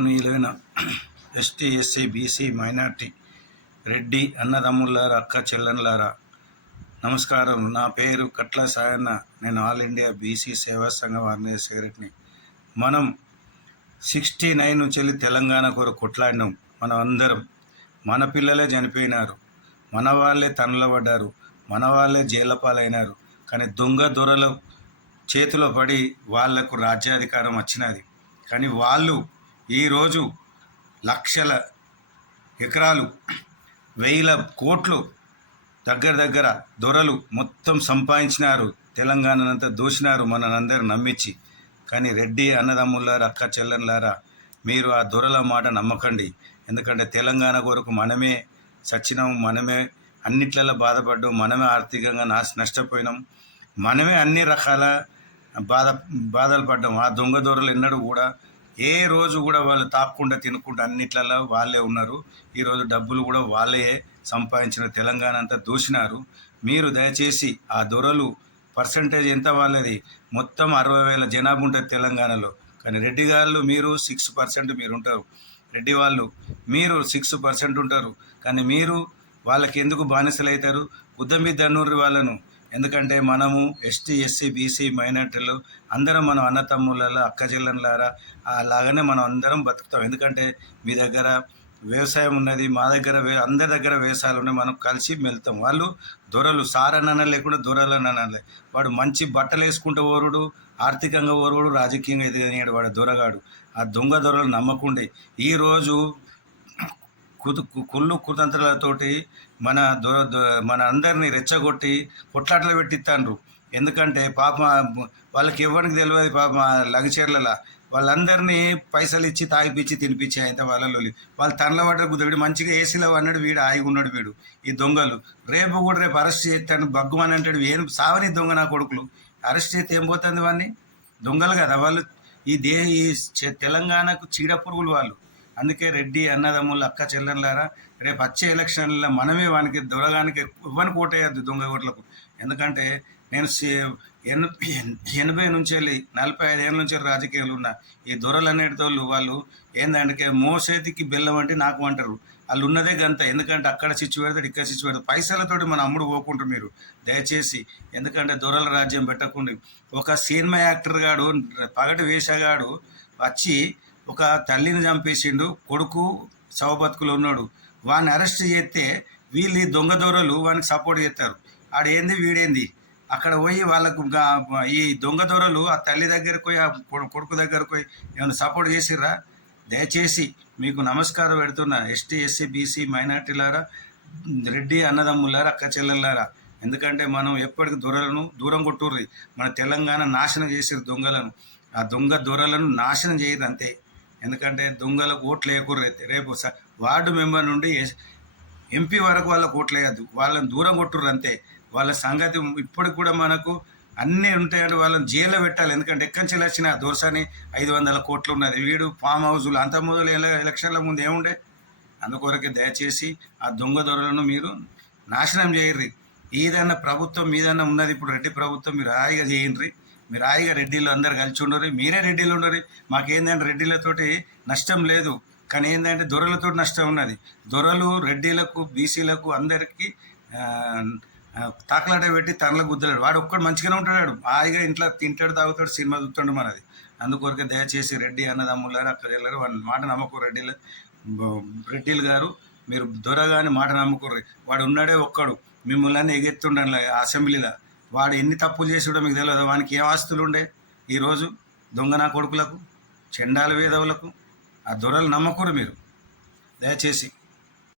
గౌరవనీయులైన ST SC BC minority Reddy అన్నదమ్ములారా అక్క చెల్లెన్లారా నమస్కారం. నా పేరు కట్ల సాయన్న. నేను ఆల్ ఇండియా బీసీ సేవా సంఘం ఆర్గనైజ్ సెక్రటరీని. మనం 69 నుంచి వెళ్ళి తెలంగాణ కొరకు కొట్లాడినాం. మనం అందరం, మన పిల్లలే చనిపోయినారు, మన వాళ్ళే తనలబడ్డారు, మన వాళ్ళే జైళ్ళ పాలైనారు. కానీ దొంగ దొరల చేతిలో పడి వాళ్లకు రాజ్యాధికారం వచ్చినది. కానీ వాళ్ళు ఈరోజు లక్షల ఎకరాలు, వేల కోట్లు దగ్గర దొరలు మొత్తం సంపాదించినారు, తెలంగాణనంతా దోసినారు మనందరూ నమ్మించి. కానీ రెడ్డి అన్నదమ్ములారా అక్క చెల్లెన్లారా, మీరు ఆ దొరల మాట నమ్మకండి. ఎందుకంటే తెలంగాణ కొరకు మనమే సచ్చినాం, మనమే అన్నిట్లలో బాధపడ్డాం, మనమే ఆర్థికంగా నష్టపోయినాం, మనమే అన్ని రకాల బాధలు పడ్డాం. ఆ దొంగ దొరలు ఎన్నడూ కూడా ఏ రోజు కూడా వాళ్ళు తాక్కుండా తినకుండా అన్నిట్లలో వాళ్ళే ఉన్నారు. ఈరోజు డబ్బులు కూడా వాళ్ళే సంపాదించిన తెలంగాణ అంతా దోసినారు. మీరు దయచేసి ఆ దొరలు పర్సంటేజ్ ఎంత వాళ్ళది? మొత్తం 60,000 జనాభా ఉంటుంది తెలంగాణలో. కానీ రెడ్డి గారు మీరు 6% మీరు ఉంటారు. రెడ్డి వాళ్ళు మీరు 6% ఉంటారు. కానీ మీరు వాళ్ళకి ఎందుకు బానిసలు అవుతారు? ఉద్దమిద్దన్నూరి వాళ్ళను. ఎందుకంటే మనము ఎస్టీ ఎస్సీ బీసీ మైనార్టీలు అందరం మనం అన్నతమ్ములలో అక్క చెల్లెన్లారా అలాగనే మనం అందరం బతుకుతాం. ఎందుకంటే మీ దగ్గర వ్యవసాయం ఉన్నది, మా దగ్గర అందరి దగ్గర వ్యవసాయాలు ఉన్నాయి, మనం కలిసి వెళ్తాం. వాళ్ళు దొరలు సారనన లేకుండా దొరలనలే. వాడు మంచి బట్టలు వేసుకుంటూ ఓరుడు, ఆర్థికంగా ఓరుడు, రాజకీయంగా ఎదిగనేడు వాడు దొరగాడు. ఆ దొంగ దొరలు నమ్మకుండే ఈరోజు కుళ్ళు కుతంత్రాలతోటి మన అందరినీ రెచ్చగొట్టి కొట్లాటలు పెట్టిస్తాండ్రు. ఎందుకంటే పాప వాళ్ళకి ఎవరికి తెలియదు. పాప లగచర్లలో వాళ్ళందరినీ పైసలు ఇచ్చి తాగిపిచ్చి తినిపించి అయితే వాళ్ళలో వాళ్ళు తనలో పడ్డ వీడు మంచిగా ఏసీలో అన్నాడు, వీడు ఆగి ఉన్నాడు. వీడు ఈ దొంగలు రేపు అరెస్ట్ చేస్తాను బగ్గుమని అంటాడు. ఏం సావని దొంగ నా కొడుకులు అరెస్ట్ చేస్తే ఏం పోతుంది? వాడిని దొంగలు కదా వాళ్ళు. ఈ తెలంగాణకు చీడ పురుగులు వాళ్ళు. అందుకే రెడ్డి అన్నదమ్ములు అక్క చెల్లెన్లారా, రేపు వచ్చే ఎలక్షన్లలో మనమే వానికి దొరగానికి ఇవ్వని కోటేయద్దు దొంగ ఓట్లకు. ఎందుకంటే నేను 80 నుంచి వెళ్ళి 45 ఏళ్ళ నుంచి రాజకీయాలు ఉన్న ఈ దొరలు అనేటోళ్ళు వాళ్ళు ఏందంటే మోసేతికి బెల్లం అంటే నాకు అంటారు. వాళ్ళు ఉన్నదే గంత. ఎందుకంటే అక్కడ చిచ్చు పెడతాడు, ఇక్కడ చిచ్చు పెడతాడు. పైసలతోటి మన అమ్ముడు పోకుంటారు మీరు దయచేసి. ఎందుకంటే దొరల రాజ్యం పెట్టకుండా ఒక సినిమా యాక్టర్ గాడు పగటి వేషగాడు వచ్చి ఒక తల్లిని చంపేసిండు, కొడుకు శవబతుకులు ఉన్నాడు. వాడిని అరెస్ట్ చేస్తే వీళ్ళు దొంగ దొరలు వానికి సపోర్ట్ చేస్తారు. ఆడేంది వీడేంది అక్కడ పోయి వాళ్ళకు ఈ దొంగ దొరలు ఆ తల్లి దగ్గరకు పోయి ఆ కొడుకు దగ్గరకు పోయి ఏమైనా సపోర్ట్ చేసిర్రా? దయచేసి మీకు నమస్కారం పెడుతున్నా. ఎస్టీ ఎస్సీ బీసీ మైనార్టీలారా, రెడ్డి అన్నదమ్ములారా అక్క చెల్లెల్లారా. ఎందుకంటే మనం ఎప్పటికి దొరలను దూరం కొట్టుర్రి. మన తెలంగాణ నాశనం చేసిరు దొంగలను. ఆ దొంగ దొరలను నాశనం చేయరు అంతే. ఎందుకంటే దొంగలకు ఓట్లు వేయకూర్రు. రేపు వార్డు మెంబర్ నుండి ఎంపీ వరకు వాళ్ళకు ఓట్లు వేయద్దు. వాళ్ళని దూరం కొట్టుర్రు అంతే. వాళ్ళ సంగతి ఇప్పటికి కూడా మనకు అన్నీ ఉంటాయంటే వాళ్ళని జైల్లో పెట్టాలి. ఎందుకంటే ఎక్కడి నుంచి వచ్చిన దోరసాని 500 కోట్లు ఉన్నది. వీడు ఫామ్ హౌజులు అంత మొదలు ఎలక్షన్ల ముందు ఏముండే? అందుకొరకే దయచేసి ఆ దొంగ దొరలను మీరు నాశనం చేయర్రి. ఏదన్నా ప్రభుత్వం మీదన్నా ఉన్నది. ఇప్పుడు రెడ్డి ప్రభుత్వం మీరు హాయిగా చేయండి. మీరు హాయిగా రెడ్డిలు అందరు కలిసి ఉండరు. మీరే రెడ్డిలు ఉండరు. మాకేందంటే రెడ్డిలతోటి నష్టం లేదు. కానీ ఏంటంటే దొరలతో నష్టం ఉన్నది. దొరలు రెడ్డిలకు బీసీలకు అందరికీ తాకలాట పెట్టి తనలకు గుద్దలాడు. వాడు ఒక్కడు మంచిగానే ఉంటున్నాడు, హాయిగా ఇంట్లో తింటాడు, తాగుతాడు, సినిమా చూస్తాడు మనది. అందుకొరకే దయచేసి రెడ్డి అన్నదమ్ములారు అక్కడ వెళ్ళారు వాళ్ళ మాట నమ్మకూరు. రెడ్డిలు గారు మీరు దొరగాని మాట నమ్మకూర్రి. వాడు ఉన్నాడే ఒక్కడు మిమ్మల్ని ఎగెత్తుండ అసెంబ్లీలో. వాడు ఎన్ని తప్పులు చేసాడో మీకు తెలియదు. వానికి ఏ ఆస్తులు ఉండే ఈరోజు దొంగ నా కొడుకులకు, చెండాల వేదవులకు. ఆ దొరలు నమ్మకూరు మీరు దయచేసి.